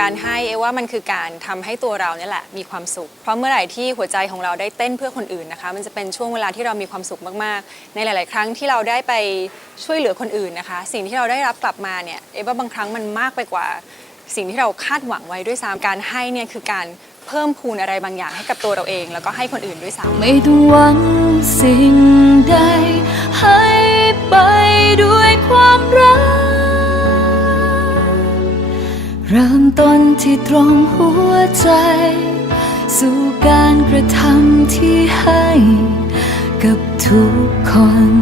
การให้เอว่ามันคือการทำให้ตัวเราเนี่ยแหละมีความสุข เพราะเมื่อไหร่ที่หัวใจของเราได้เต้นเพื่อคนอื่นนะคะ มันจะเป็นช่วงเวลาที่เรามีความสุขมากๆ ในหลาย ๆ ครั้งที่เราได้ไปช่วยเหลือคนอื่นนะคะ สิ่งที่เราได้รับกลับมาเนี่ยเอว่าบางครั้งมันมากไปกว่า สิ่งที่เราคาดหวังไว้ด้วยซ้ำการให้เนี่ยคือการเพิ่มพูนอะไรบางอย่างให้กับตัวเราเอง แล้วก็ให้คนอื่นด้วยซ้ำไม่ต้องหวังสิ่งใดให้ไป เริ่มต้นที่ตรงหัวใจ สู่การกระทำที่ให้กับทุกคน